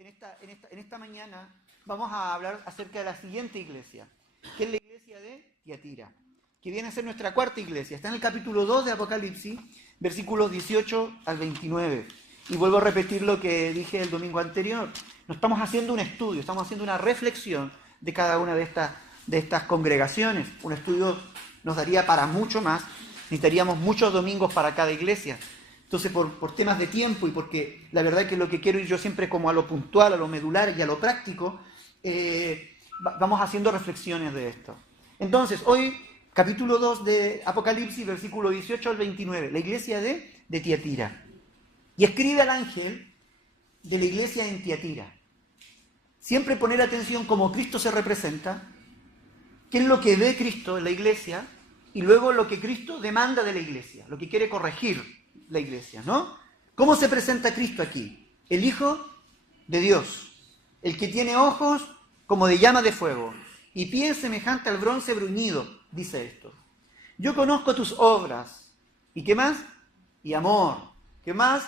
En esta mañana vamos a hablar acerca de la siguiente iglesia, que es la iglesia de Tiatira, que viene a ser nuestra cuarta iglesia. Está en el capítulo 2 de Apocalipsis, versículos 18 al 29. Y vuelvo a repetir lo que dije el domingo anterior. No estamos haciendo un estudio, estamos haciendo una reflexión de cada una de estas congregaciones. Un estudio nos daría para mucho más, necesitaríamos muchos domingos para cada iglesia. Entonces, por temas de tiempo y porque la verdad que lo que quiero ir yo siempre como a lo puntual, a lo medular y a lo práctico, vamos haciendo reflexiones de esto. Entonces, hoy, capítulo 2 de Apocalipsis, versículo 18 al 29, la iglesia de Tiatira. Y escribe al ángel de la iglesia en Tiatira. Siempre poner atención cómo Cristo se representa, qué es lo que ve Cristo en la iglesia, y luego lo que Cristo demanda de la iglesia, lo que quiere corregir la iglesia, ¿no? ¿Cómo se presenta Cristo aquí? El Hijo de Dios, el que tiene ojos como de llama de fuego y pies semejante al bronce bruñido, dice esto. Yo conozco tus obras. ¿Y qué más? Y amor. ¿Qué más?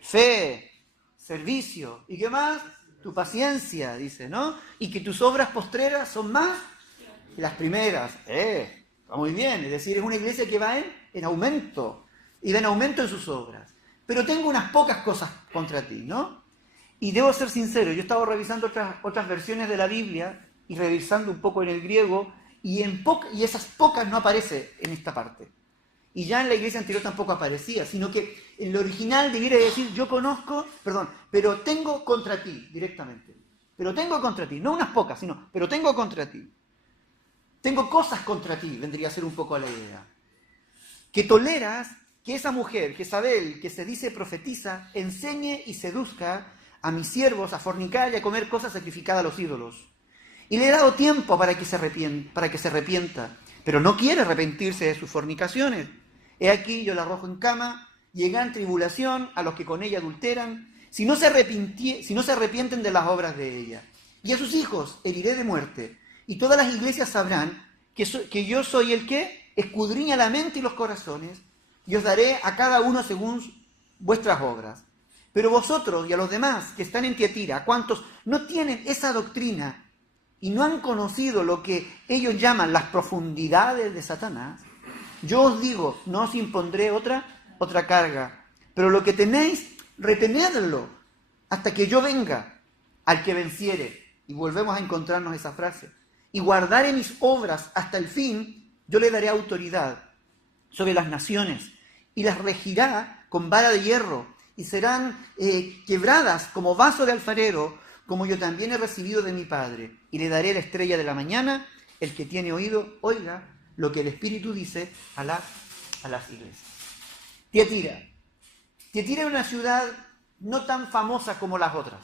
Fe, servicio. ¿Y qué más? Tu paciencia, dice, ¿no? Y que tus obras postreras son más que las primeras. Va muy bien, es decir, es una iglesia que va en aumento. Y en aumento en sus obras. Pero tengo unas pocas cosas contra ti, ¿no? Y debo ser sincero, yo he estado revisando otras versiones de la Biblia y revisando un poco en el griego, y esas pocas no aparece en esta parte. Y ya en la iglesia anterior tampoco aparecía, sino que en lo original debiera decir, pero tengo contra ti, directamente. Pero tengo contra ti, no unas pocas, sino, pero tengo contra ti. Tengo cosas contra ti, vendría a ser un poco la idea. Que toleras que esa mujer, Jezabel, que se dice profetiza, enseñe y seduzca a mis siervos a fornicar y a comer cosas sacrificadas a los ídolos. Y le he dado tiempo para que se arrepienta, pero no quiere arrepentirse de sus fornicaciones. He aquí yo la arrojo en cama, y en gran tribulación a los que con ella adulteran, si no se arrepienten de las obras de ella. Y a sus hijos heriré de muerte, y todas las iglesias sabrán que yo soy el que escudriña la mente y los corazones, y os daré a cada uno según vuestras obras. Pero vosotros y a los demás que están en Tiatira, a cuantos no tienen esa doctrina y no han conocido lo que ellos llaman las profundidades de Satanás, yo os digo, no os impondré otra carga, pero lo que tenéis, retenedlo hasta que yo venga, al que venciere. Y volvemos a encontrarnos esa frase. Y guardaré mis obras hasta el fin, yo le daré autoridad sobre las naciones, y las regirá con vara de hierro, y serán quebradas como vaso de alfarero, como yo también he recibido de mi Padre. Y le daré la estrella de la mañana. El que tiene oído, oiga lo que el Espíritu dice a las iglesias. Tiatira. Tiatira era una ciudad no tan famosa como las otras.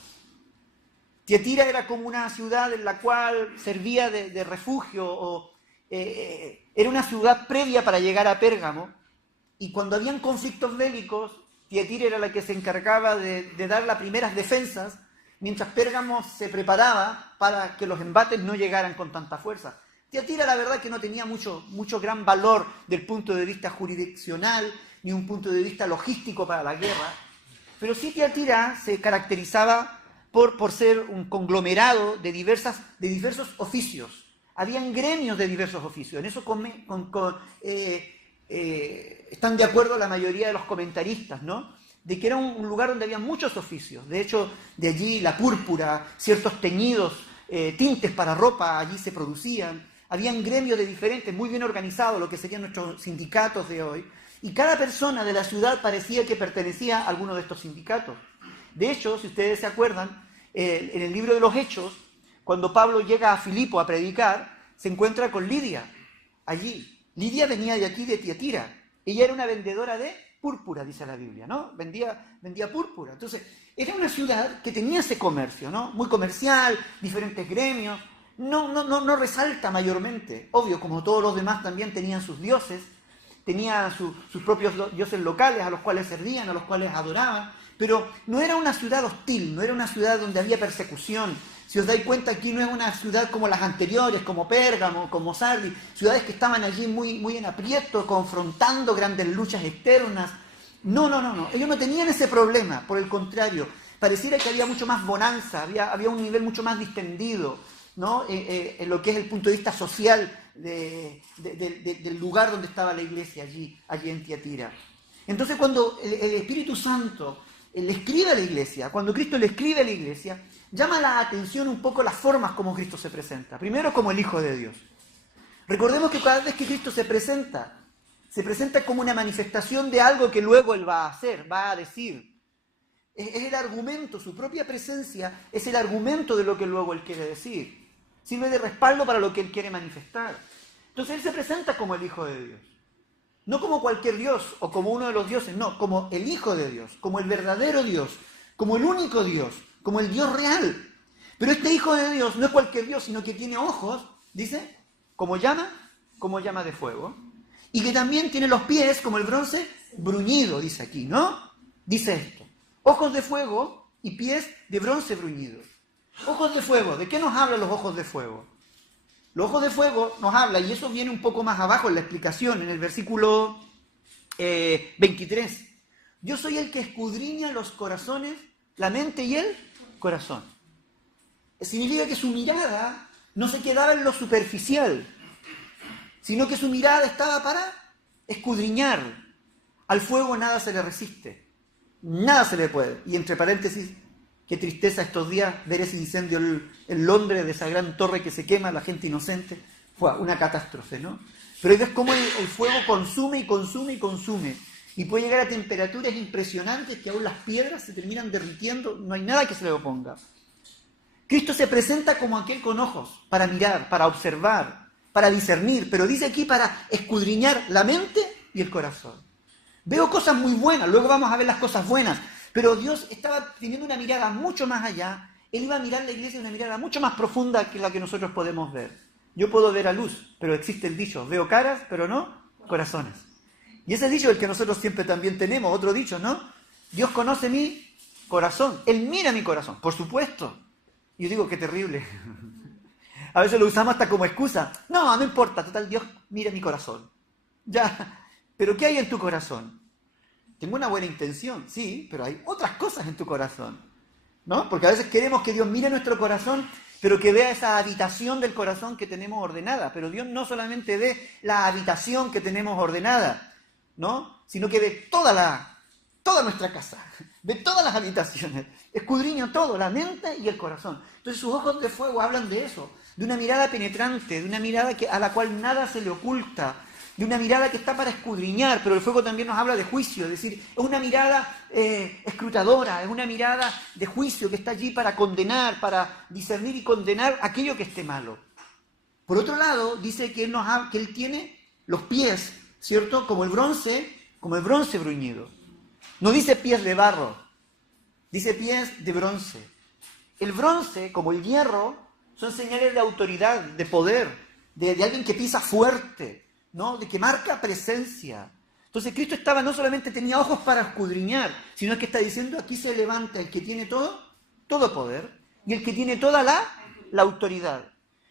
Tiatira era como una ciudad en la cual servía de refugio, era una ciudad previa para llegar a Pérgamo, y cuando habían conflictos bélicos, Tiatira era la que se encargaba de dar las primeras defensas, mientras Pérgamo se preparaba para que los embates no llegaran con tanta fuerza. Tiatira, la verdad, que no tenía mucho gran valor del punto de vista jurisdiccional, ni un punto de vista logístico para la guerra, pero sí Tiatira se caracterizaba por ser un conglomerado de diversos oficios. Habían gremios de diversos oficios. En eso están de acuerdo la mayoría de los comentaristas, ¿no? De que era un lugar donde había muchos oficios. De hecho, de allí la púrpura, ciertos teñidos, tintes para ropa, allí se producían. Habían gremios de diferentes, muy bien organizados, lo que serían nuestros sindicatos de hoy. Y cada persona de la ciudad parecía que pertenecía a alguno de estos sindicatos. De hecho, si ustedes se acuerdan, en el libro de los Hechos, cuando Pablo llega a Filipo a predicar, se encuentra con Lidia, allí. Lidia venía de aquí, de Tiatira. Ella era una vendedora de púrpura, dice la Biblia, ¿no? Vendía púrpura. Entonces, era una ciudad que tenía ese comercio, ¿no? Muy comercial, diferentes gremios. No resalta mayormente. Obvio, como todos los demás también tenían sus dioses, tenían sus propios dioses locales a los cuales servían, a los cuales adoraban. Pero no era una ciudad hostil, no era una ciudad donde había persecución. Si os dais cuenta, aquí no es una ciudad como las anteriores, como Pérgamo, como Sardis, ciudades que estaban allí muy en aprieto, confrontando grandes luchas externas. No. Ellos no tenían ese problema, por el contrario. pareciera que había mucho más bonanza, había un nivel mucho más distendido, ¿no? En lo que es el punto de vista social del lugar donde estaba la iglesia, allí en Tiatira. Entonces cuando el Espíritu Santo le escribe a la iglesia, cuando Cristo le escribe a la iglesia, llama la atención un poco las formas como Cristo se presenta. Primero como el Hijo de Dios. Recordemos que cada vez que Cristo se presenta como una manifestación de algo que luego Él va a hacer, va a decir. Es el argumento, su propia presencia es el argumento de lo que luego Él quiere decir. Sirve de respaldo para lo que Él quiere manifestar. Entonces Él se presenta como el Hijo de Dios. No como cualquier Dios o como uno de los dioses, no, como el Hijo de Dios, como el verdadero Dios, como el único Dios, como el Dios real. Pero este Hijo de Dios no es cualquier Dios, sino que tiene ojos, dice, como llama de fuego, y que también tiene los pies como el bronce bruñido, dice aquí, ¿no? Dice esto, ojos de fuego y pies de bronce bruñido. Ojos de fuego, ¿de qué nos hablan los ojos de fuego? Los ojos de fuego nos habla, y eso viene un poco más abajo en la explicación, en el versículo 23. Yo soy el que escudriña los corazones, la mente y el corazón. Significa que su mirada no se quedaba en lo superficial, sino que su mirada estaba para escudriñar. Al fuego nada se le resiste, nada se le puede. Y entre paréntesis, qué tristeza estos días ver ese incendio en Londres, de esa gran torre que se quema, la gente inocente. Fue una catástrofe, ¿no? Pero ahí ves cómo el fuego consume y consume y consume. Y puede llegar a temperaturas impresionantes que aún las piedras se terminan derritiendo, no hay nada que se le oponga. Cristo se presenta como aquel con ojos, para mirar, para observar, para discernir, pero dice aquí para escudriñar la mente y el corazón. Veo cosas muy buenas, luego vamos a ver las cosas buenas, pero Dios estaba teniendo una mirada mucho más allá. Él iba a mirar la iglesia de una mirada mucho más profunda que la que nosotros podemos ver. Yo puedo ver a luz, pero existe el dicho, veo caras, pero no corazones. Y ese dicho es el que nosotros siempre también tenemos, otro dicho, ¿no? Dios conoce mi corazón, Él mira mi corazón, por supuesto. Y yo digo, qué terrible. A veces lo usamos hasta como excusa. No importa, total, Dios mira mi corazón. Ya, pero ¿qué hay en tu corazón? Tengo una buena intención, sí, pero hay otras cosas en tu corazón, ¿no? Porque a veces queremos que Dios mire nuestro corazón, pero que vea esa habitación del corazón que tenemos ordenada. Pero Dios no solamente ve la habitación que tenemos ordenada, ¿no? Sino que ve toda nuestra casa, ve todas las habitaciones, escudriña todo, la mente y el corazón. Entonces sus ojos de fuego hablan de eso, de una mirada penetrante, de una mirada a la cual nada se le oculta, de una mirada que está para escudriñar, pero el fuego también nos habla de juicio, es decir, es una mirada escrutadora, es una mirada de juicio que está allí para condenar, para discernir y condenar aquello que esté malo. Por otro lado, dice que Él tiene los pies, ¿cierto? Como el bronce bruñido. No dice pies de barro, dice pies de bronce. El bronce, como el hierro, son señales de autoridad, de poder, de alguien que pisa fuerte, ¿no? De que marca presencia. Entonces Cristo no solamente tenía ojos para escudriñar, sino que está diciendo, aquí se levanta el que tiene todo poder, y el que tiene toda la autoridad.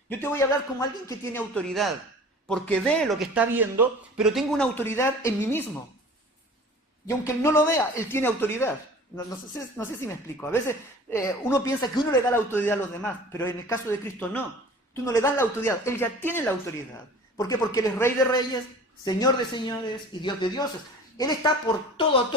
Yo te voy a hablar como alguien que tiene autoridad, porque ve lo que está viendo, pero tengo una autoridad en mí mismo. Y aunque él no lo vea, él tiene autoridad. No sé si me explico. A veces uno piensa que uno le da la autoridad a los demás, pero en el caso de Cristo no. Tú no le das la autoridad, Él ya tiene la autoridad. ¿Por qué? Porque Él es Rey de Reyes, Señor de Señores y Dios de Dioses. Él está por todas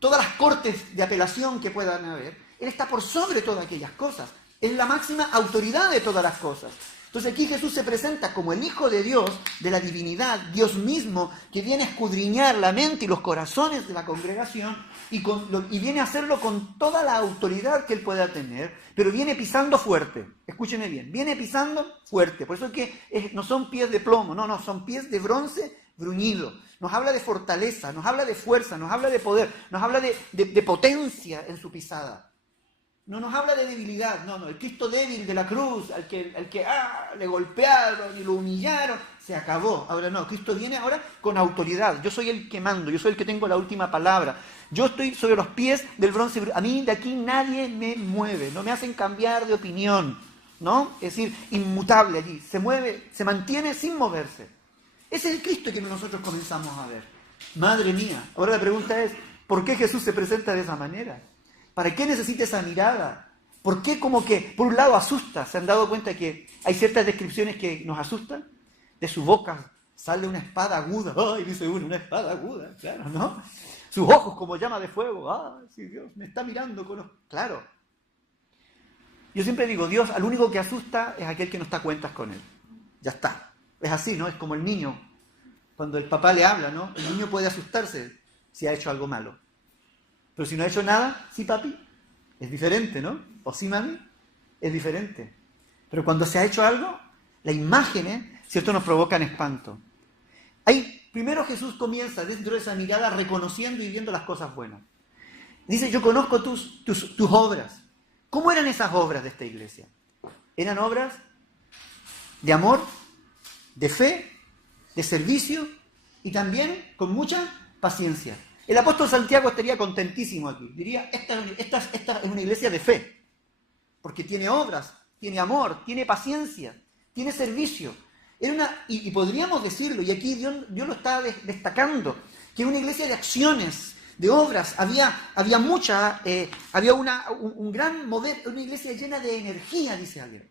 las cortes de apelación que puedan haber. Él está por sobre todas aquellas cosas. Es la máxima autoridad de todas las cosas. Entonces aquí Jesús se presenta como el Hijo de Dios, de la divinidad, Dios mismo, que viene a escudriñar la mente y los corazones de la congregación y viene a hacerlo con toda la autoridad que Él pueda tener, pero viene pisando fuerte. Escúcheme bien, viene pisando fuerte. Por eso es que no son pies de plomo, no, son pies de bronce bruñido. Nos habla de fortaleza, nos habla de fuerza, nos habla de poder, nos habla de potencia en su pisada. No nos habla de debilidad, no, el Cristo débil de la cruz, al que le golpearon y lo humillaron, se acabó. Ahora no, Cristo viene ahora con autoridad. Yo soy el que mando, yo soy el que tengo la última palabra. Yo estoy sobre los pies del bronce. A mí de aquí nadie me mueve, no me hacen cambiar de opinión, ¿no? Es decir, inmutable allí, se mueve, se mantiene sin moverse. Ese es el Cristo que nosotros comenzamos a ver. Madre mía, ahora la pregunta es, ¿por qué Jesús se presenta de esa manera? ¿Para qué necesita esa mirada? ¿Por qué como que, por un lado, asusta? ¿Se han dado cuenta que hay ciertas descripciones que nos asustan? De su boca sale una espada aguda. ¡Ay!, dice uno, una espada aguda, claro, ¿no? Sus ojos como llama de fuego. ¡Ay, sí, Dios me está mirando con los... Claro. Yo siempre digo, Dios al único que asusta es aquel que no está a cuentas con él. Ya está. Es así, ¿no? Es como el niño. Cuando el papá le habla, ¿no? El niño puede asustarse si ha hecho algo malo. Pero si no ha hecho nada, sí, papi, es diferente, ¿no? O sí, mami, es diferente. Pero cuando se ha hecho algo, las imágenes, ¿cierto?, nos provocan espanto. Ahí, primero Jesús comienza dentro de esa mirada reconociendo y viendo las cosas buenas. Dice, yo conozco tus obras. ¿Cómo eran esas obras de esta iglesia? Eran obras de amor, de fe, de servicio y también con mucha paciencia. El apóstol Santiago estaría contentísimo aquí. Diría, esta es una iglesia de fe, porque tiene obras, tiene amor, tiene paciencia, tiene servicio. Y podríamos decirlo, y aquí Dios lo está destacando, que es una iglesia de acciones, de obras. Había mucha, había un gran mover, una iglesia llena de energía, dice alguien.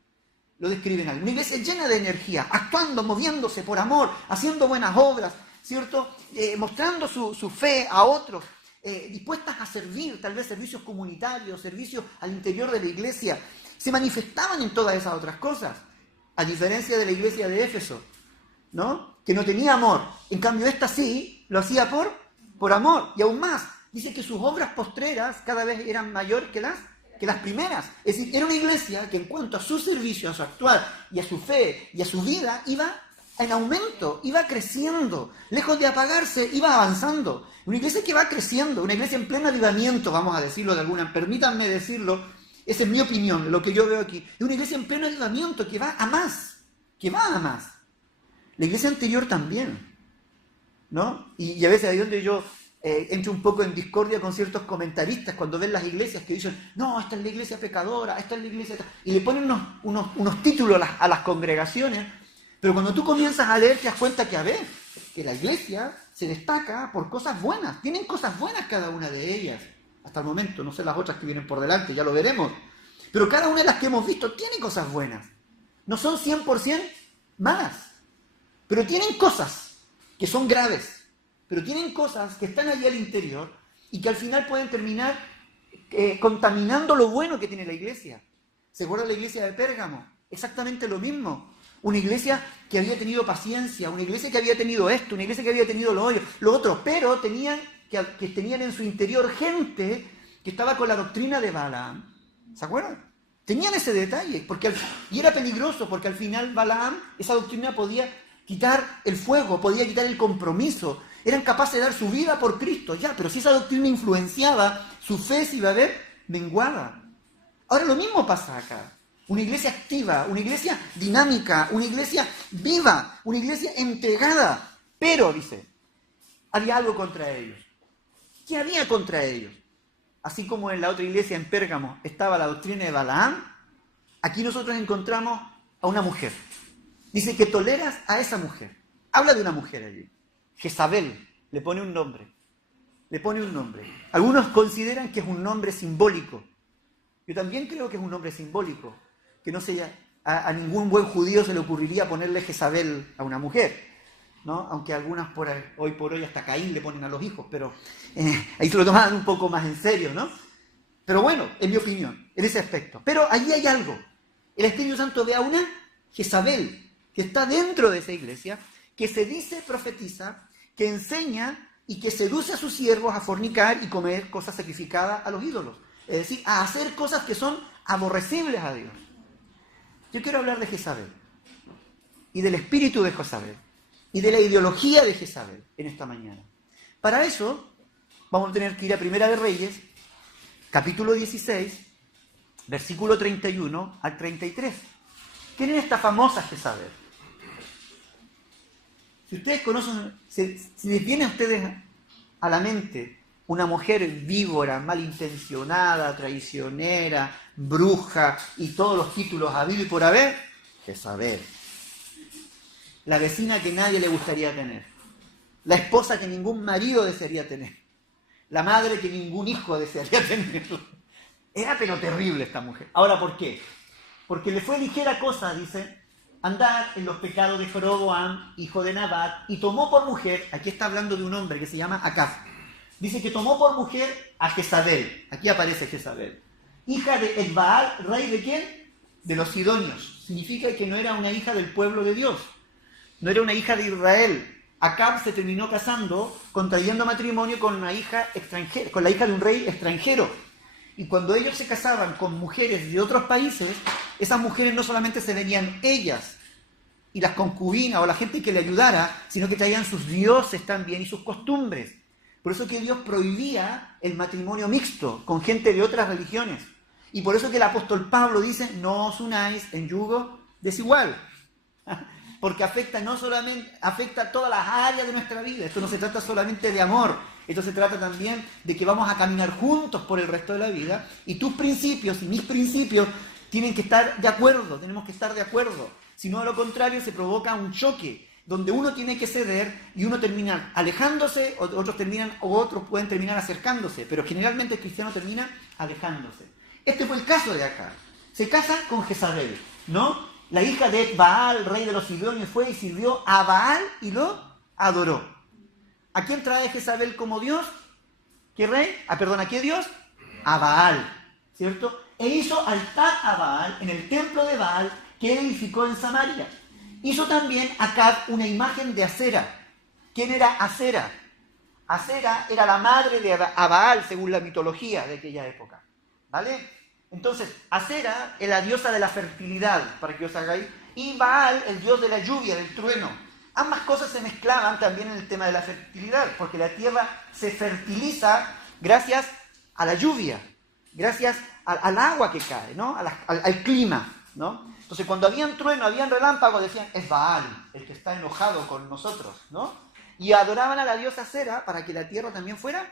Lo describen alguien. Una iglesia llena de energía, actuando, moviéndose por amor, haciendo buenas obras, ¿cierto? Mostrando su fe a otros, dispuestas a servir, tal vez servicios comunitarios, servicios al interior de la iglesia. Se manifestaban en todas esas otras cosas, a diferencia de la iglesia de Éfeso, ¿no? Que no tenía amor. En cambio, esta sí lo hacía por amor. Y aún más, dice que sus obras postreras cada vez eran mayor que las primeras. Es decir, era una iglesia que en cuanto a su servicio, a su actuar y a su fe y a su vida, iba en aumento, iba creciendo, lejos de apagarse, iba avanzando. Una iglesia que va creciendo, una iglesia en pleno avivamiento, vamos a decirlo de alguna, permítanme decirlo, esa es mi opinión, lo que yo veo aquí. Es una iglesia en pleno avivamiento que va a más, La iglesia anterior también, ¿no? Y a veces ahí donde yo entro un poco en discordia con ciertos comentaristas cuando ven las iglesias que dicen, no, esta es la iglesia pecadora, esta es la iglesia... Y le ponen unos títulos a las congregaciones. Pero cuando tú comienzas a leer te das cuenta que la iglesia se destaca por cosas buenas. Tienen cosas buenas cada una de ellas. Hasta el momento, no sé las otras que vienen por delante, ya lo veremos. Pero cada una de las que hemos visto tiene cosas buenas. No son 100% malas. Pero tienen cosas que son graves. Pero tienen cosas que están allí al interior y que al final pueden terminar contaminando lo bueno que tiene la iglesia. ¿Se acuerdan de la iglesia de Pérgamo? Exactamente lo mismo. Una iglesia que había tenido paciencia, una iglesia que había tenido esto, una iglesia que había tenido lo otro, pero tenían en su interior gente que estaba con la doctrina de Balaam. ¿Se acuerdan? Tenían ese detalle, y era peligroso, porque al final Balaam, esa doctrina podía quitar el fuego, podía quitar el compromiso. Eran capaces de dar su vida por Cristo, ya, pero si esa doctrina influenciaba, su fe se iba a ver menguada. Ahora lo mismo pasa acá. Una iglesia activa, una iglesia dinámica, una iglesia viva, una iglesia entregada. Pero, dice, había algo contra ellos. ¿Qué había contra ellos? Así como en la otra iglesia en Pérgamo estaba la doctrina de Balaam, aquí nosotros encontramos a una mujer. Dice que toleras a esa mujer. Habla de una mujer allí. Jezabel, le pone un nombre. Algunos consideran que es un nombre simbólico. Yo también creo que es un nombre simbólico. Que no sé, a ningún buen judío se le ocurriría ponerle Jezabel a una mujer, ¿no? Aunque algunas hoy por hoy hasta Caín le ponen a los hijos, pero ahí se lo toman un poco más en serio, ¿no? Pero bueno, en mi opinión, en ese aspecto. Pero allí hay algo. El Espíritu Santo ve a una Jezabel que está dentro de esa iglesia, que se dice profetiza, que enseña y que seduce a sus siervos a fornicar y comer cosas sacrificadas a los ídolos. Es decir, a hacer cosas que son aborrecibles a Dios. Yo quiero hablar de Jezabel y del espíritu de Jezabel y de la ideología de Jezabel en esta mañana. Para eso vamos a tener que ir a Primera de Reyes, capítulo 16, versículo 31 al 33. ¿Quién es esta famosa Jezabel? Si ustedes conocen, si les viene a ustedes a la mente una mujer víbora, malintencionada, traicionera, bruja y todos los títulos habidos y por haber, Jezabel. La vecina que nadie le gustaría tener. La esposa que ningún marido desearía tener. La madre que ningún hijo desearía tener. Era pero terrible esta mujer. Ahora, ¿por qué? Porque le fue ligera cosa, dice, andar en los pecados de Jeroboam, hijo de Nabat, y tomó por mujer, aquí está hablando de un hombre que se llama Acab, dice que tomó por mujer a Jezabel, aquí aparece Jezabel, hija de Etbaal, rey de ¿quién? De los sidonios. Significa que no era una hija del pueblo de Dios, no era una hija de Israel. Acab se terminó casando, contrayendo matrimonio con una hija extranjera, con la hija de un rey extranjero. Y cuando ellos se casaban con mujeres de otros países, esas mujeres no solamente se venían ellas y las concubinas o la gente que le ayudara, sino que traían sus dioses también y sus costumbres. Por eso que Dios prohibía el matrimonio mixto con gente de otras religiones. Y por eso que el apóstol Pablo dice, no os unáis en yugo desigual. Porque afecta no solamente, afecta todas las áreas de nuestra vida. Esto no se trata solamente de amor, esto se trata también de que vamos a caminar juntos por el resto de la vida, y tus principios y mis principios tienen que estar de acuerdo, tenemos que estar de acuerdo. Si no, a lo contrario, se provoca un choque, donde uno tiene que ceder y uno termina alejándose, otros pueden terminar acercándose, pero generalmente el cristiano termina alejándose. Este fue el caso de acá. Se casa con Jezabel, ¿no? La hija de Baal, rey de los sidonios, fue y sirvió a Baal y lo adoró. ¿A quién trae Jezabel como Dios? ¿Qué rey? ¿A qué Dios? A Baal, ¿cierto? E hizo altar a Baal en el templo de Baal que él edificó en Samaria. Hizo también Acab una imagen de Asera. ¿Quién era Asera? Asera era la madre de Baal, según la mitología de aquella época, ¿vale? Entonces, Asera es la diosa de la fertilidad, para que os hagáis, y Baal, el dios de la lluvia, del trueno. Ambas cosas se mezclaban también en el tema de la fertilidad, porque la tierra se fertiliza gracias a la lluvia, gracias al agua que cae, ¿no? Al clima, ¿no? Entonces, cuando habían trueno, habían relámpagos, decían, es Baal, el que está enojado con nosotros, ¿no? Y adoraban a la diosa Asera para que la tierra también fuera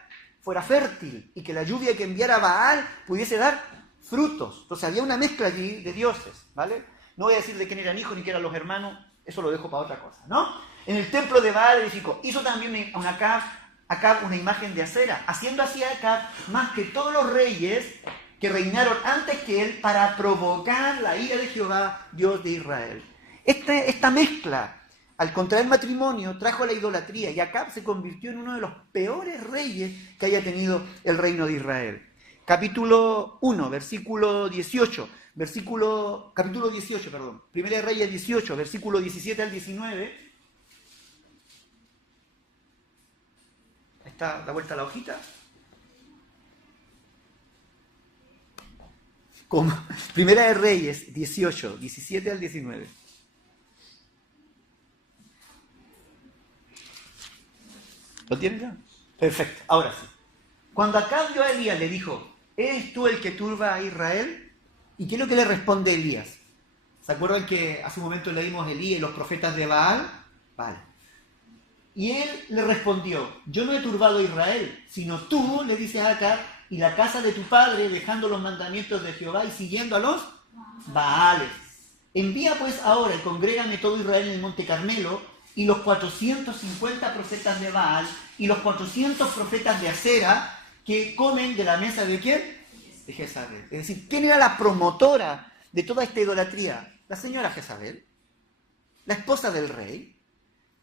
fértil, y que la lluvia que enviara Baal pudiese dar frutos. Entonces había una mezcla allí de dioses, ¿vale? No voy a decir de quién eran hijos ni quién eran los hermanos, eso lo dejo para otra cosa, ¿no? En el templo de Baal edificó, hizo también Acab una imagen de Asera, haciendo así a Acab más que todos los reyes que reinaron antes que él para provocar la ira de Jehová, Dios de Israel. Esta mezcla, al contraer matrimonio, trajo la idolatría y Acab se convirtió en uno de los peores reyes que haya tenido el reino de Israel. Capítulo 1, versículo 18, capítulo 18, perdón, Primera de Reyes 18, versículo 17 al 19. Ahí está, da vuelta la hojita. Como Primera de Reyes 18, 17 al 19. ¿Lo tienes ya? Perfecto, ahora sí. Cuando Acab vio a Elías, le dijo, ¿eres tú el que turba a Israel? ¿Y qué es lo que le responde Elías? ¿Se acuerdan que hace un momento leímos Elías y los profetas de Baal? Vale. Y él le respondió, yo no he turbado a Israel, sino tú, le dices a Acab, y la casa de tu padre, dejando los mandamientos de Jehová y siguiendo a los Baales. Envía pues ahora y congrégame todo Israel en el monte Carmelo, y los 450 profetas de Baal, y los 400 profetas de Asera, que comen de la mesa de ¿quién? De Jezabel. Es decir, ¿quién era la promotora de toda esta idolatría? La señora Jezabel, la esposa del rey.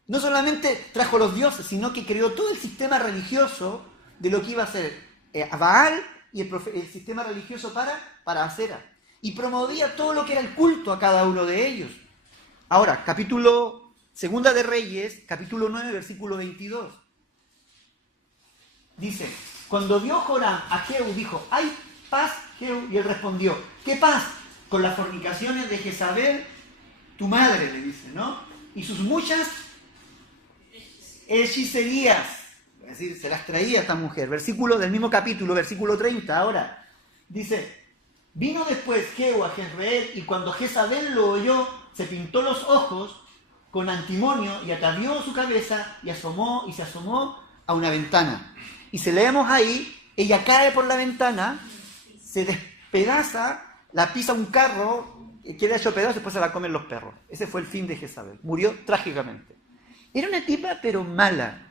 No solamente trajo los dioses, sino que creó todo el sistema religioso de lo que iba a ser Baal y el sistema religioso para Asera. Y promovía todo lo que era el culto a cada uno de ellos. Ahora, Segunda de Reyes, capítulo 9, versículo 22. Dice, cuando vio Joram a Jehú, dijo, ¿hay paz, Jehú? Y él respondió, ¿qué paz? Con las fornicaciones de Jezabel, tu madre, le dice, ¿no? Y sus muchas hechicerías. Es decir, se las traía esta mujer. Versículo del mismo capítulo, versículo 30, ahora. Dice, vino después Jehú a Jezreel, y cuando Jezabel lo oyó, se pintó los ojos con antimonio y atavió su cabeza y se asomó a una ventana. Y si leemos ahí, ella cae por la ventana, se despedaza, la pisa un carro, queda hecho pedazos y después se la comen los perros. Ese fue el fin de Jezabel. Murió trágicamente. Era una tipa pero mala,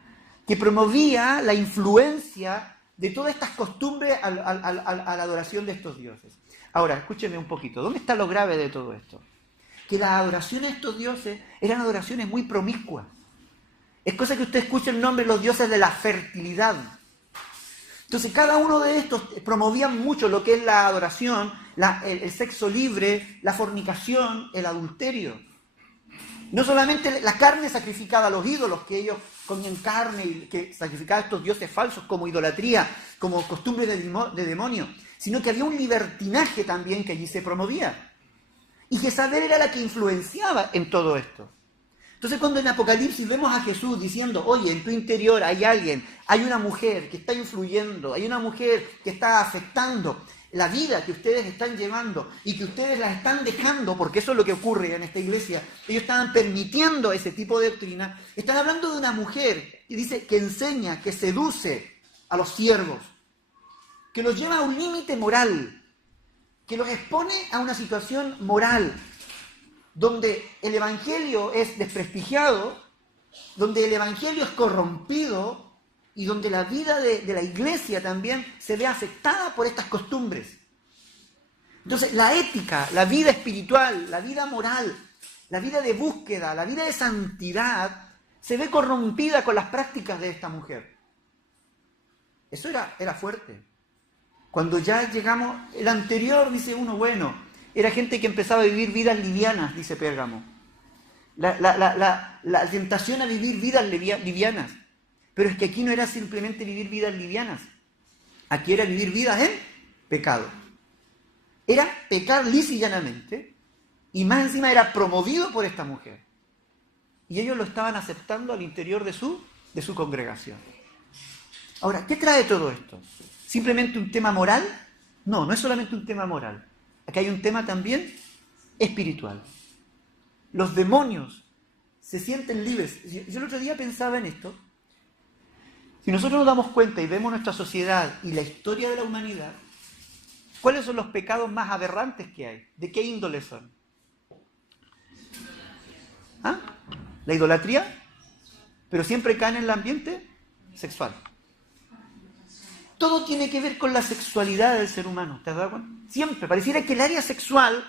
que promovía la influencia de todas estas costumbres a la adoración de estos dioses. Ahora, escúchenme un poquito, ¿dónde está lo grave de todo esto? Que las adoraciones a estos dioses eran adoraciones muy promiscuas. Es cosa que usted escuche el nombre de los dioses de la fertilidad. Entonces, cada uno de estos promovían mucho lo que es la adoración, el sexo libre, la fornicación, el adulterio. No solamente la carne sacrificada a los ídolos, que ellos comían carne y que sacrificaban a estos dioses falsos como idolatría, como costumbre de demonio, sino que había un libertinaje también que allí se promovía. Y Jezabel era la que influenciaba en todo esto. Entonces, cuando en Apocalipsis vemos a Jesús diciendo, oye, en tu interior hay alguien, hay una mujer que está influyendo, hay una mujer que está afectando la vida que ustedes están llevando y que ustedes la están dejando, porque eso es lo que ocurre en esta iglesia, ellos estaban permitiendo ese tipo de doctrina, están hablando de una mujer que dice que enseña, que seduce a los siervos, que los lleva a un límite moral, que los expone a una situación moral, donde el evangelio es desprestigiado, donde el evangelio es corrompido y donde la vida de la iglesia también se ve afectada por estas costumbres. Entonces, la ética, la vida espiritual, la vida moral, la vida de búsqueda, la vida de santidad, se ve corrompida con las prácticas de esta mujer. Eso era fuerte. Cuando ya llegamos, el anterior, dice uno, bueno, era gente que empezaba a vivir vidas livianas, dice Pérgamo. La tentación a vivir vidas livianas. Pero es que aquí no era simplemente vivir vidas livianas. Aquí era vivir vidas en pecado. Era pecar lisa y llanamente. Y más encima era promovido por esta mujer. Y ellos lo estaban aceptando al interior de su congregación. Ahora, ¿qué trae todo esto? ¿Simplemente un tema moral? No, no es solamente un tema moral. Aquí hay un tema también espiritual. Los demonios se sienten libres. Yo el otro día pensaba en esto. Si nosotros nos damos cuenta y vemos nuestra sociedad y la historia de la humanidad, ¿cuáles son los pecados más aberrantes que hay? ¿De qué índole son? ¿Ah? ¿La idolatría? Pero siempre cae en el ambiente sexual. Todo tiene que ver con la sexualidad del ser humano, ¿te has dado cuenta? Siempre, pareciera que el área sexual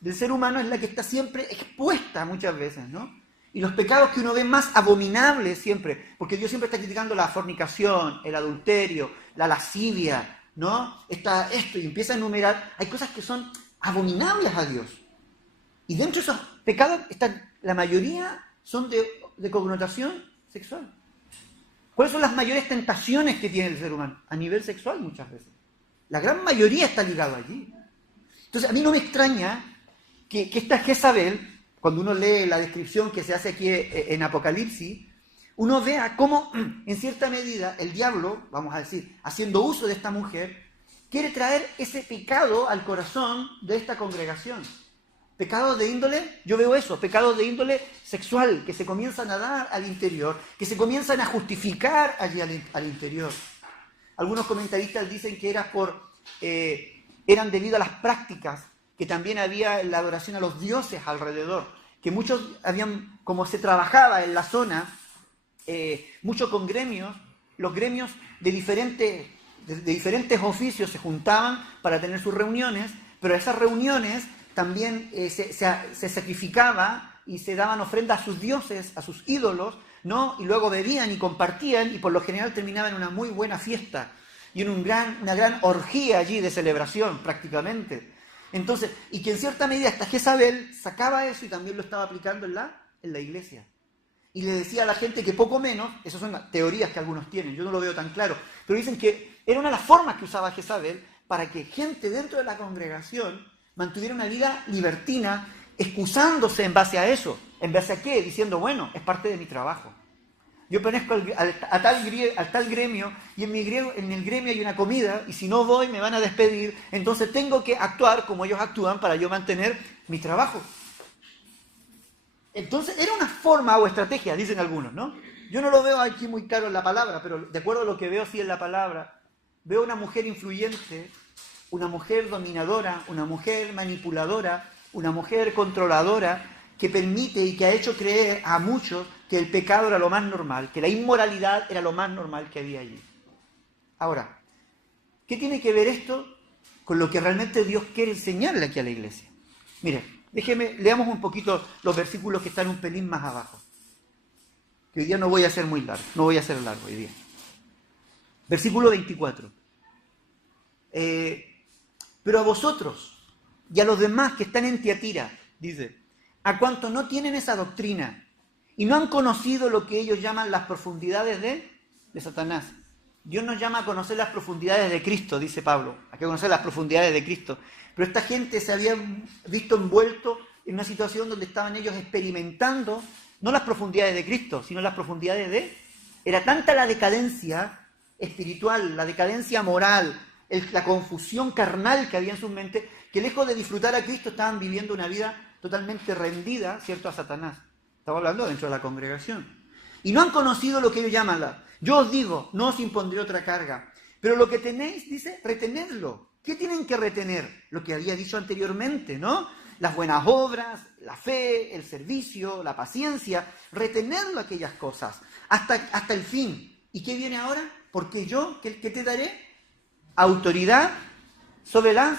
del ser humano es la que está siempre expuesta muchas veces, ¿no? Y los pecados que uno ve más abominables siempre, porque Dios siempre está criticando la fornicación, el adulterio, la lascivia, ¿no? Está esto, y empieza a enumerar, hay cosas que son abominables a Dios. Y dentro de esos pecados, la mayoría son de connotación sexual. ¿Cuáles son las mayores tentaciones que tiene el ser humano? A nivel sexual muchas veces. La gran mayoría está ligado allí. Entonces a mí no me extraña que esta Jezabel, cuando uno lee la descripción que se hace aquí en Apocalipsis, uno vea cómo en cierta medida el diablo, vamos a decir, haciendo uso de esta mujer, quiere traer ese pecado al corazón de esta congregación. Pecados de índole, yo veo eso, pecados de índole sexual, que se comienzan a dar al interior, que se comienzan a justificar allí al interior. Algunos comentaristas dicen que eran debido a las prácticas que también había en la adoración a los dioses alrededor, que muchos habían, como se trabajaba en la zona, mucho con gremios, los gremios de diferentes oficios se juntaban para tener sus reuniones, pero esas reuniones también se sacrificaba y se daban ofrendas a sus dioses, a sus ídolos, ¿no? Y luego bebían y compartían y por lo general terminaban en una muy buena fiesta y en una gran orgía allí de celebración prácticamente. Entonces, y que en cierta medida hasta Jezabel sacaba eso y también lo estaba aplicando en la iglesia. Y le decía a la gente que poco menos, esas son las teorías que algunos tienen, yo no lo veo tan claro, pero dicen que era una de las formas que usaba Jezabel para que gente dentro de la congregación mantuviera una vida libertina, excusándose en base a eso. ¿En base a qué? Diciendo, bueno, es parte de mi trabajo. Yo pertenezco a tal gremio y en el gremio hay una comida y si no voy me van a despedir, entonces tengo que actuar como ellos actúan para yo mantener mi trabajo. Entonces era una forma o estrategia, dicen algunos, ¿no? Yo no lo veo aquí muy claro en la palabra, pero de acuerdo a lo que veo sí en la palabra, veo una mujer influyente, una mujer dominadora, una mujer manipuladora, una mujer controladora que permite y que ha hecho creer a muchos que el pecado era lo más normal, que la inmoralidad era lo más normal que había allí. Ahora, ¿Qué tiene que ver esto con lo que realmente Dios quiere enseñarle aquí a la iglesia? Mire, leamos un poquito los versículos que están un pelín más abajo. Que hoy día no voy a ser muy largo, no voy a ser largo hoy día. Versículo 24. Pero a vosotros y a los demás que están en Tiatira, dice, a cuantos no tienen esa doctrina y no han conocido lo que ellos llaman las profundidades de Satanás. Dios nos llama a conocer las profundidades de Cristo, dice Pablo. Hay que conocer las profundidades de Cristo. Pero esta gente se había visto envuelto en una situación donde estaban ellos experimentando no las profundidades de Cristo, sino las profundidades de... Era tanta la decadencia espiritual, la decadencia moral, la confusión carnal que había en su mente, que lejos de disfrutar a Cristo estaban viviendo una vida totalmente rendida, ¿cierto?, a Satanás. Estamos hablando dentro de la congregación. Y no han conocido lo que ellos llaman la... Yo os digo, no os impondré otra carga, pero lo que tenéis, dice, retenedlo. ¿Qué tienen que retener? Lo que había dicho anteriormente, ¿no? Las buenas obras, la fe, el servicio, la paciencia, retenerlo aquellas cosas, hasta el fin. ¿Y qué viene ahora? Porque yo, ¿qué te daré? Autoridad sobre las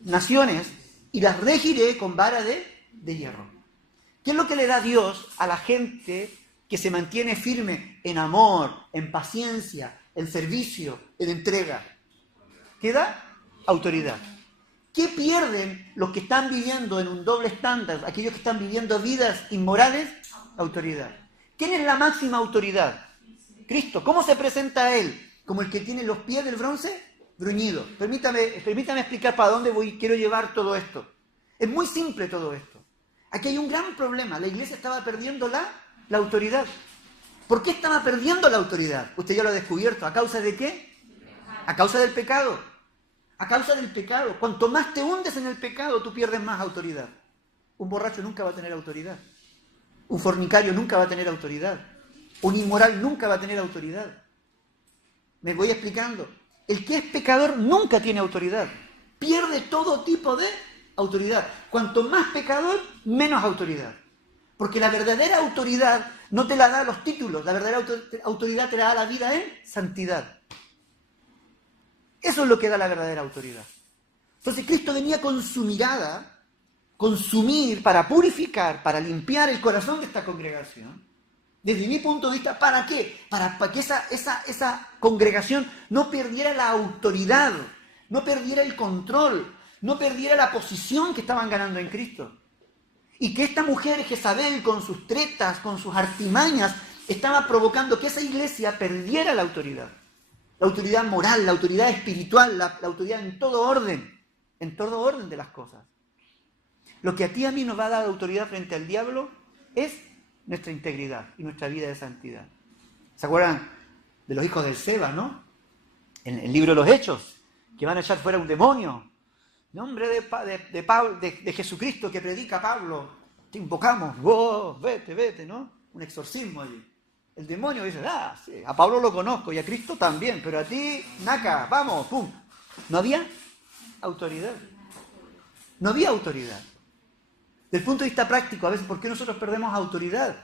naciones y las regiré con vara de hierro. ¿Qué es lo que le da Dios a la gente que se mantiene firme en amor, en paciencia, en servicio, en entrega? ¿Qué da? Autoridad. ¿Qué pierden los que están viviendo en un doble estándar, aquellos que están viviendo vidas inmorales? Autoridad. ¿Quién es la máxima autoridad? Cristo. ¿Cómo se presenta a Él? ¿Como el que tiene los pies del bronce? Bruñido. Permítame explicar para dónde quiero llevar todo esto. Es muy simple todo esto. Aquí hay un gran problema. La iglesia estaba perdiendo la autoridad. ¿Por qué estaba perdiendo la autoridad? Usted ya lo ha descubierto. ¿A causa de qué? A causa del pecado. A causa del pecado. Cuanto más te hundes en el pecado, tú pierdes más autoridad. Un borracho nunca va a tener autoridad. Un fornicario nunca va a tener autoridad. Un inmoral nunca va a tener autoridad. Me voy explicando. El que es pecador nunca tiene autoridad. Pierde todo tipo de autoridad. Cuanto más pecador, menos autoridad. Porque la verdadera autoridad no te la da los títulos. La verdadera autoridad te la da la vida en santidad. Eso es lo que da la verdadera autoridad. Entonces Cristo venía con su mirada, consumir, para purificar, para limpiar el corazón de esta congregación. Desde mi punto de vista, ¿para qué? Para que esa congregación no perdiera la autoridad, no perdiera el control, no perdiera la posición que estaban ganando en Cristo. Y que esta mujer Jezabel, con sus tretas, con sus artimañas, estaba provocando que esa iglesia perdiera la autoridad. La autoridad moral, la autoridad espiritual, la autoridad en todo orden de las cosas. Lo que a ti y a mí nos va a dar autoridad frente al diablo es nuestra integridad y nuestra vida de santidad. ¿Se acuerdan de los hijos del Seba, no? En el libro de los Hechos, que van a echar fuera un demonio. Nombre de Jesucristo que predica Pablo, te invocamos, vete, ¿no? Un exorcismo allí. El demonio dice, sí, a Pablo lo conozco y a Cristo también, pero a ti, naca, vamos, pum. No había autoridad. No había autoridad. Desde el punto de vista práctico, a veces, ¿por qué nosotros perdemos autoridad?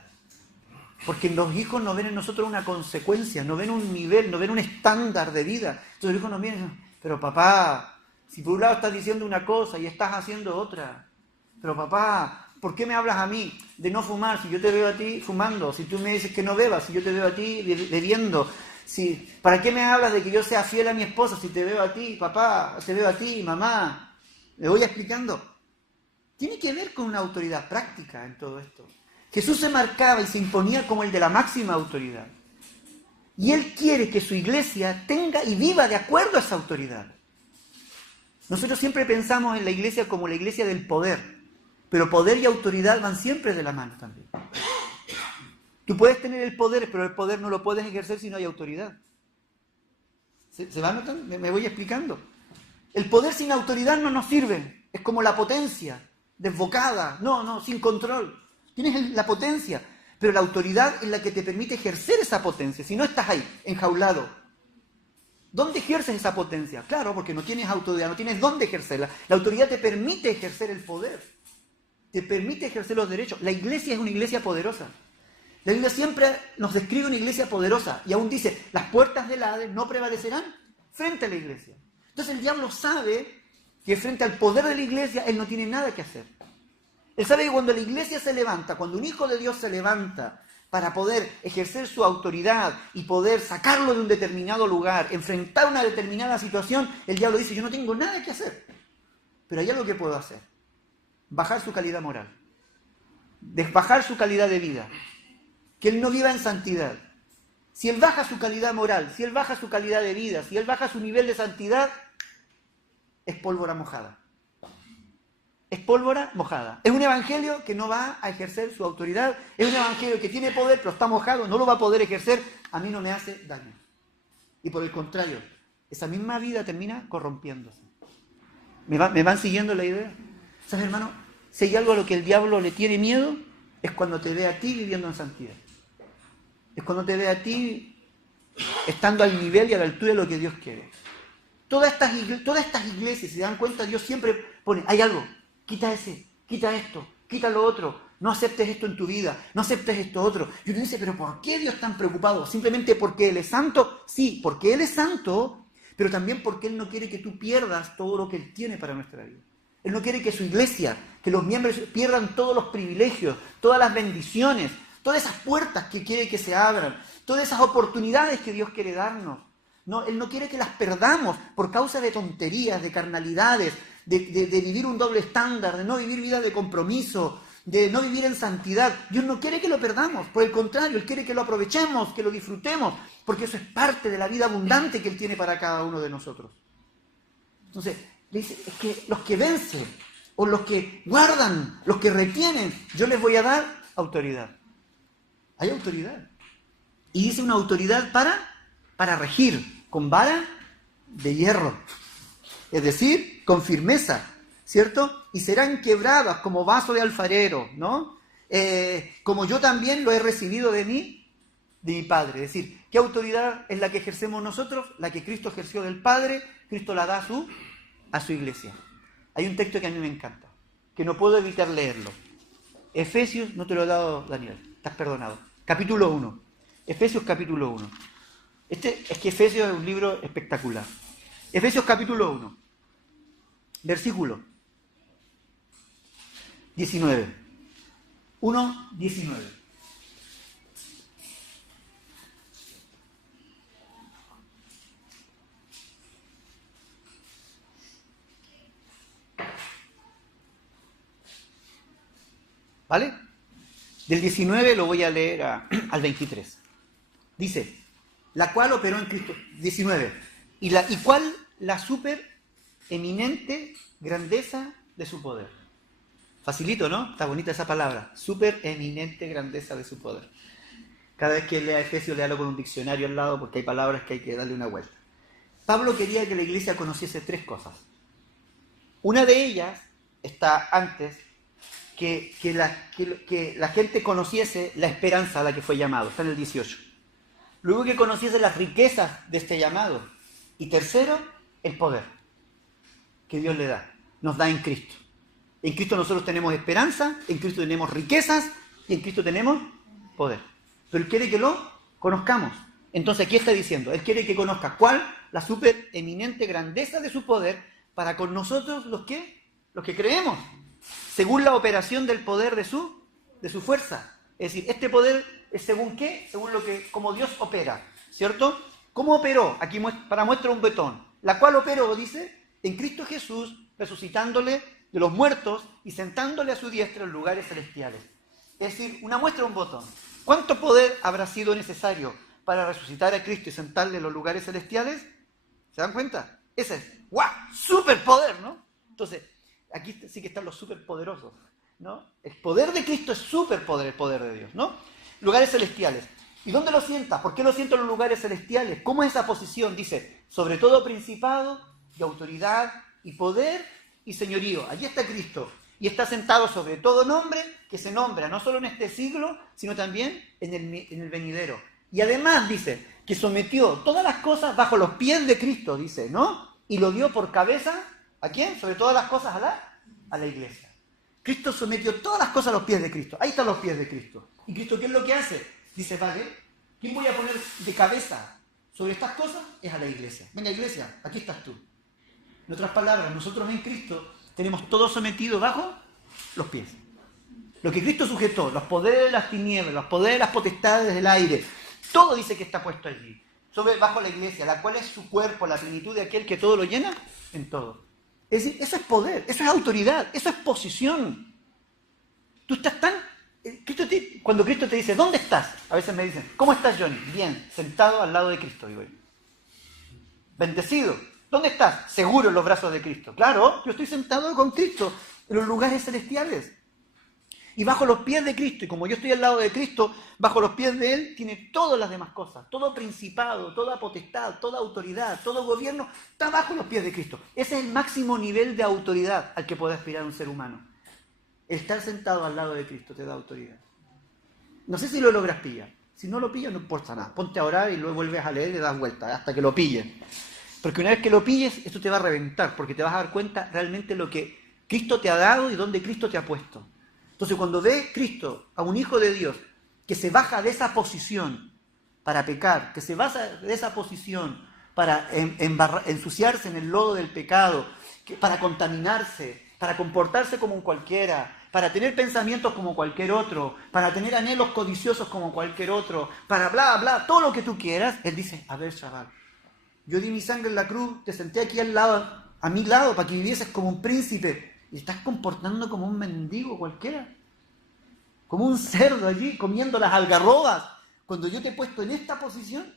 Porque los hijos no ven en nosotros una consecuencia, no ven un nivel, no ven un estándar de vida. Entonces los hijos nos vienen y dicen, pero papá, si por un lado estás diciendo una cosa y estás haciendo otra, pero papá, ¿por qué me hablas a mí de no fumar si yo te veo a ti fumando? Si tú me dices que no bebas, si yo te veo a ti bebiendo. ¿Para qué me hablas de que yo sea fiel a mi esposa si te veo a ti, papá, te veo a ti, mamá? Le voy explicando. Tiene que ver con una autoridad práctica en todo esto. Jesús se marcaba y se imponía como el de la máxima autoridad. Y Él quiere que su iglesia tenga y viva de acuerdo a esa autoridad. Nosotros siempre pensamos en la iglesia como la iglesia del poder, pero poder y autoridad van siempre de la mano también. Tú puedes tener el poder, pero el poder no lo puedes ejercer si no hay autoridad. ¿Se va notando? Me voy explicando. El poder sin autoridad no nos sirve. Es como la potencia, desbocada, sin control. Tienes la potencia, pero la autoridad es la que te permite ejercer esa potencia. Si no estás ahí, enjaulado. ¿Dónde ejerces esa potencia? Claro, porque no tienes autoridad, no tienes dónde ejercerla. La autoridad te permite ejercer el poder. Te permite ejercer los derechos. La iglesia es una iglesia poderosa. La Biblia siempre nos describe una iglesia poderosa y aún dice, las puertas del Hades no prevalecerán frente a la iglesia. Entonces el diablo sabe que frente al poder de la iglesia, él no tiene nada que hacer. Él sabe que cuando la iglesia se levanta, cuando un hijo de Dios se levanta para poder ejercer su autoridad y poder sacarlo de un determinado lugar, enfrentar una determinada situación, el diablo dice, yo no tengo nada que hacer, pero hay algo que puedo hacer. Bajar su calidad moral, bajar su calidad de vida, que él no viva en santidad. Si él baja su calidad moral, si él baja su calidad de vida, si él baja su nivel de santidad, es pólvora mojada. Es pólvora mojada. Es un evangelio que no va a ejercer su autoridad, es un evangelio que tiene poder, pero está mojado, no lo va a poder ejercer, a mí no me hace daño. Y por el contrario, esa misma vida termina corrompiéndose. ¿Me van siguiendo la idea? ¿Sabes, hermano? Si hay algo a lo que el diablo le tiene miedo, es cuando te ve a ti viviendo en santidad. Es cuando te ve a ti estando al nivel y a la altura de lo que Dios quiere. Todas estas iglesias, si se dan cuenta, Dios siempre pone, hay algo, quita esto, quita lo otro, no aceptes esto en tu vida, no aceptes esto otro. Y uno dice, pero ¿por qué Dios es tan preocupado? ¿Simplemente porque Él es santo? Sí, porque Él es santo, pero también porque Él no quiere que tú pierdas todo lo que Él tiene para nuestra vida. Él no quiere que su iglesia, que los miembros pierdan todos los privilegios, todas las bendiciones, todas esas puertas que quiere que se abran, todas esas oportunidades que Dios quiere darnos. No, Él no quiere que las perdamos por causa de tonterías, de carnalidades, de vivir un doble estándar, de no vivir vida de compromiso, de no vivir en santidad. Dios no quiere que lo perdamos, por el contrario, Él quiere que lo aprovechemos, que lo disfrutemos, porque eso es parte de la vida abundante que Él tiene para cada uno de nosotros. Entonces, le dice, es que los que vencen, o los que guardan, los que retienen, yo les voy a dar autoridad. Hay autoridad. Y dice una autoridad para regir, con vara de hierro. Es decir, con firmeza, ¿cierto? Y serán quebradas como vaso de alfarero, ¿no? Como yo también lo he recibido de mi Padre. Es decir, ¿qué autoridad es la que ejercemos nosotros? La que Cristo ejerció del Padre, Cristo la da a su iglesia. Hay un texto que a mí me encanta, que no puedo evitar leerlo. Efesios, no te lo he dado, Daniel, estás perdonado. Capítulo 1. Efesios capítulo 1. Es que Efesios es un libro espectacular. Efesios capítulo 1, versículo 19. 1:19. ¿Vale? Del 19 lo voy a leer al 23. Dice, la cual operó en Cristo, 19, y cuál la super eminente grandeza de su poder. Facilito, ¿no? Está bonita esa palabra, super eminente grandeza de su poder. Cada vez que lea Efesios, léalo con un diccionario al lado, porque hay palabras que hay que darle una vuelta. Pablo quería que la iglesia conociese tres cosas. Una de ellas está antes, que la gente conociese la esperanza a la que fue llamado, está en el 18. Luego que conociese las riquezas de este llamado. Y tercero, el poder que Dios le da, nos da en Cristo. En Cristo nosotros tenemos esperanza, en Cristo tenemos riquezas y en Cristo tenemos poder. Pero Él quiere que lo conozcamos. Entonces aquí está diciendo, Él quiere que conozca cuál, la super eminente grandeza de su poder para con nosotros los que creemos, según la operación del poder de su fuerza. Es decir, este poder es según qué, según como Dios opera, ¿cierto? ¿Cómo operó? Aquí para muestra un botón. La cual operó, dice, en Cristo Jesús, resucitándole de los muertos y sentándole a su diestra en lugares celestiales. Es decir, una muestra, un botón. ¿Cuánto poder habrá sido necesario para resucitar a Cristo y sentarle en los lugares celestiales? ¿Se dan cuenta? Ese es, ¡guau! ¡Superpoder!, ¿no? Entonces, aquí sí que están los superpoderosos, ¿no? El poder de Cristo es superpoder, el poder de Dios, ¿no? Lugares celestiales. ¿Y dónde lo sienta? ¿Por qué lo siento en los lugares celestiales? ¿Cómo es esa posición? Dice, sobre todo principado y autoridad y poder y señorío. Allí está Cristo. Y está sentado sobre todo nombre que se nombra, no solo en este siglo, sino también en el venidero. Y además dice que sometió todas las cosas bajo los pies de Cristo, dice, ¿no? Y lo dio por cabeza, ¿a quién? Sobre todas las cosas a la iglesia. Cristo sometió todas las cosas a los pies de Cristo. Ahí están los pies de Cristo. ¿Y Cristo qué es lo que hace? Dice, vale, ¿quién voy a poner de cabeza sobre estas cosas? Es a la iglesia. Venga, iglesia, aquí estás tú. En otras palabras, nosotros en Cristo tenemos todo sometido bajo los pies. Lo que Cristo sujetó, los poderes de las tinieblas, los poderes de las potestades del aire, todo dice que está puesto allí. Bajo la iglesia, la cual es su cuerpo, la plenitud de aquel que todo lo llena en todo. Es decir, eso es poder, eso es autoridad, eso es posición. Tú estás tan... Cuando Cristo te dice, ¿dónde estás? A veces me dicen, ¿cómo estás, Johnny? Bien, sentado al lado de Cristo, digo yo. Bendecido. ¿Dónde estás? Seguro en los brazos de Cristo. Claro, yo estoy sentado con Cristo en los lugares celestiales. Y bajo los pies de Cristo, y como yo estoy al lado de Cristo, bajo los pies de Él tiene todas las demás cosas. Todo principado, toda potestad, toda autoridad, todo gobierno, está bajo los pies de Cristo. Ese es el máximo nivel de autoridad al que puede aspirar un ser humano. Estar sentado al lado de Cristo te da autoridad. No sé si lo logras pillar. Si no lo pillas, no importa nada. Ponte a orar y luego vuelves a leer y le das vuelta hasta que lo pilles. Porque una vez que lo pilles, esto te va a reventar, porque te vas a dar cuenta realmente lo que Cristo te ha dado y dónde Cristo te ha puesto. Entonces, cuando ves Cristo a un hijo de Dios que se baja de esa posición para pecar, que se baja de esa posición para ensuciarse en el lodo del pecado, para contaminarse, para comportarse como un cualquiera, para tener pensamientos como cualquier otro, para tener anhelos codiciosos como cualquier otro, para bla, bla, todo lo que tú quieras, Él dice, a ver, chaval, yo di mi sangre en la cruz, te senté aquí al lado, a mi lado, para que vivieses como un príncipe, y estás comportando como un mendigo cualquiera, como un cerdo allí, comiendo las algarrobas, cuando yo te he puesto en esta posición,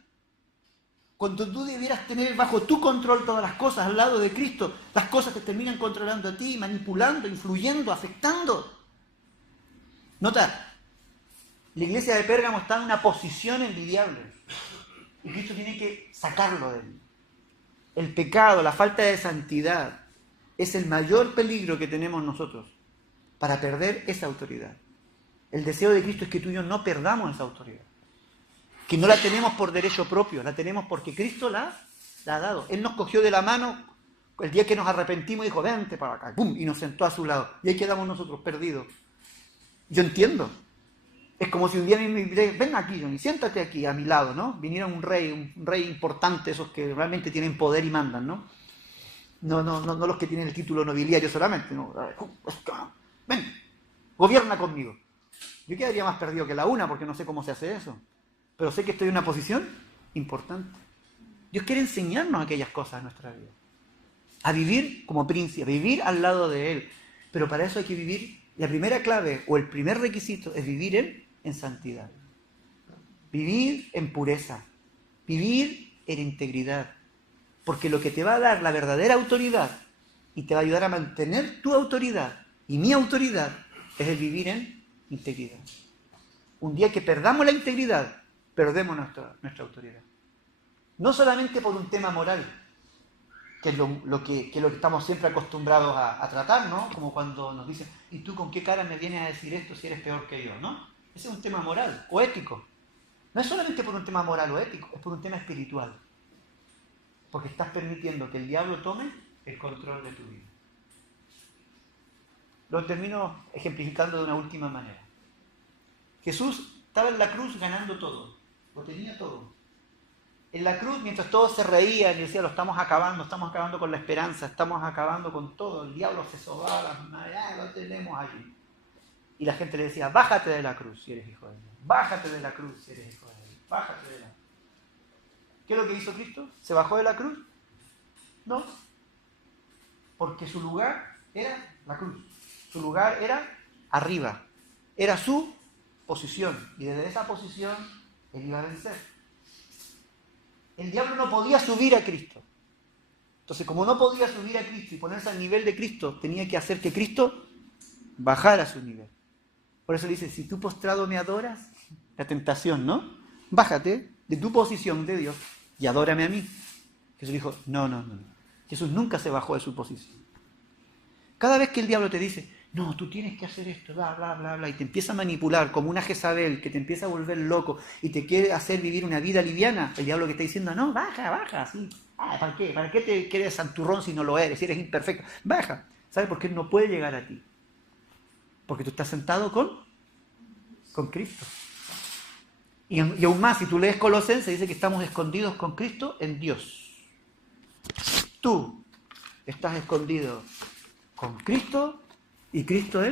cuando tú debieras tener bajo tu control todas las cosas al lado de Cristo, las cosas te terminan controlando a ti, manipulando, influyendo, afectando. Nota, la iglesia de Pérgamo está en una posición envidiable y Cristo tiene que sacarlo de él. El pecado, la falta de santidad es el mayor peligro que tenemos nosotros para perder esa autoridad. El deseo de Cristo es que tú y yo no perdamos esa autoridad. Que no la tenemos por derecho propio, la tenemos porque Cristo la ha dado. Él nos cogió de la mano el día que nos arrepentimos y dijo, vente para acá, ¡pum! Y nos sentó a su lado. Y ahí quedamos nosotros perdidos. Yo entiendo. Es como si un día me dijeran, ven aquí, Johnny, siéntate aquí a mi lado, ¿no? Viniera un rey importante, esos que realmente tienen poder y mandan, ¿no? No los que tienen el título nobiliario solamente, no. Ven, gobierna conmigo. Yo quedaría más perdido que la una porque no sé cómo se hace eso. Pero sé que estoy en una posición importante. Dios quiere enseñarnos aquellas cosas en nuestra vida. A vivir como príncipe, a vivir al lado de Él. Pero para eso hay que vivir, la primera clave o el primer requisito es vivir en santidad. Vivir en pureza. Vivir en integridad. Porque lo que te va a dar la verdadera autoridad y te va a ayudar a mantener tu autoridad y mi autoridad es el vivir en integridad. Un día que perdamos la integridad, perdemos nuestra autoridad. No solamente por un tema moral, que es lo que estamos siempre acostumbrados a tratar, ¿no? Como cuando nos dicen, ¿y tú con qué cara me vienes a decir esto si eres peor que yo? ¿No? Ese es un tema moral o ético. No es solamente por un tema moral o ético, es por un tema espiritual. Porque estás permitiendo que el diablo tome el control de tu vida. Lo termino ejemplificando de una última manera. Jesús estaba en la cruz ganando todo, lo tenía todo. En la cruz, mientras todos se reían y decían, lo estamos acabando con la esperanza, estamos acabando con todo, el diablo se sobaba, lo tenemos allí. Y la gente le decía, bájate de la cruz si eres hijo de Dios, bájate de la cruz si eres hijo de Dios, bájate de la cruz. ¿Qué es lo que hizo Cristo? ¿Se bajó de la cruz? No, porque su lugar era la cruz, su lugar era arriba, era su posición, y desde esa posición él iba a vencer. El diablo no podía subir a Cristo. Entonces, como no podía subir a Cristo y ponerse al nivel de Cristo, tenía que hacer que Cristo bajara a su nivel. Por eso le dice, si tú postrado me adoras, la tentación, ¿no? Bájate de tu posición de Dios y adórame a mí. Jesús dijo, no. Jesús nunca se bajó de su posición. Cada vez que el diablo te dice, no, tú tienes que hacer esto, bla, bla, bla, bla, y te empieza a manipular como una Jezabel que te empieza a volver loco y te quiere hacer vivir una vida liviana, el diablo que está diciendo, no, baja, sí. ¿Para qué? ¿Para qué te quieres santurrón si no lo eres, si eres imperfecto? Baja. ¿Sabes por qué no puede llegar a ti? Porque tú estás sentado con Cristo. Y aún más, si tú lees Colosenses, dice que estamos escondidos con Cristo en Dios. Tú estás escondido con Cristo y Cristo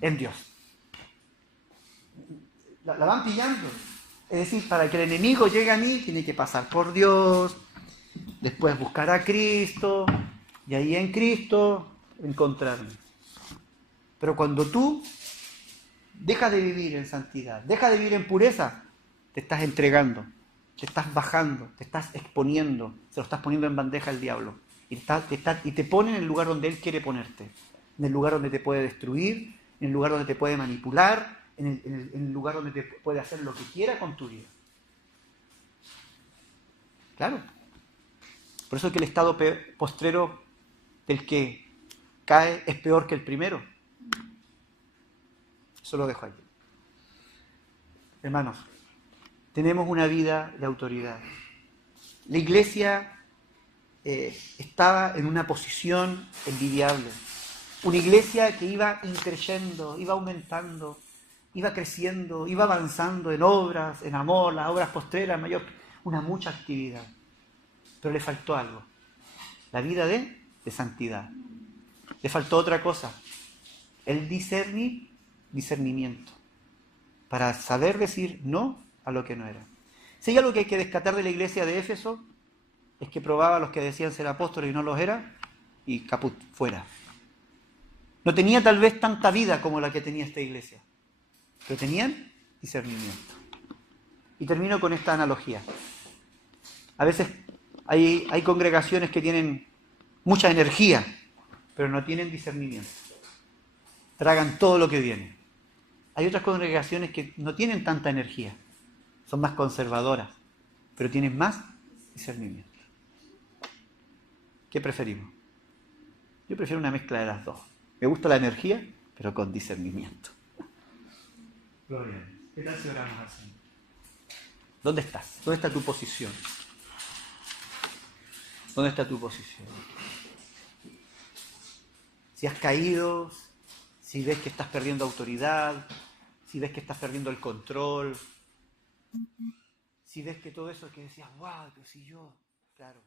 en Dios. La van pillando. Es decir, para que el enemigo llegue a mí, tiene que pasar por Dios, después buscar a Cristo, y ahí en Cristo encontrarme. Pero cuando tú dejas de vivir en santidad, dejas de vivir en pureza, te estás entregando, te estás bajando, te estás exponiendo, se lo estás poniendo en bandeja al diablo. Y te pone en el lugar donde él quiere ponerte, en el lugar donde te puede destruir, en el lugar donde te puede manipular, en el lugar donde te puede hacer lo que quiera con tu vida. Claro. Por eso es que el estado postrero del que cae es peor que el primero. Eso lo dejo aquí. Hermanos, tenemos una vida de autoridad. La iglesia estaba en una posición envidiable. Una iglesia que iba increyendo, iba aumentando, iba creciendo, iba avanzando en obras, en amor, las obras postreras, mucha actividad. Pero le faltó algo. La vida de santidad. Le faltó otra cosa. El discernimiento. Para saber decir no a lo que no era. Si hay algo que hay que rescatar de la iglesia de Éfeso, es que probaba a los que decían ser apóstoles y no los eran, y caput, fuera. No tenía tal vez tanta vida como la que tenía esta iglesia, pero tenían discernimiento. Y termino con esta analogía. A veces hay congregaciones que tienen mucha energía, pero no tienen discernimiento. Tragan todo lo que viene. Hay otras congregaciones que no tienen tanta energía, son más conservadoras, pero tienen más discernimiento. ¿Qué preferimos? Yo prefiero una mezcla de las dos. Me gusta la energía, pero con discernimiento. Gloria a Dios. ¿Qué tal si oramos al Señor? ¿Dónde estás? ¿Dónde está tu posición? ¿Dónde está tu posición? Si has caído, si ves que estás perdiendo autoridad, si ves que estás perdiendo el control, si ves que todo eso que decías, wow, pero si yo, claro.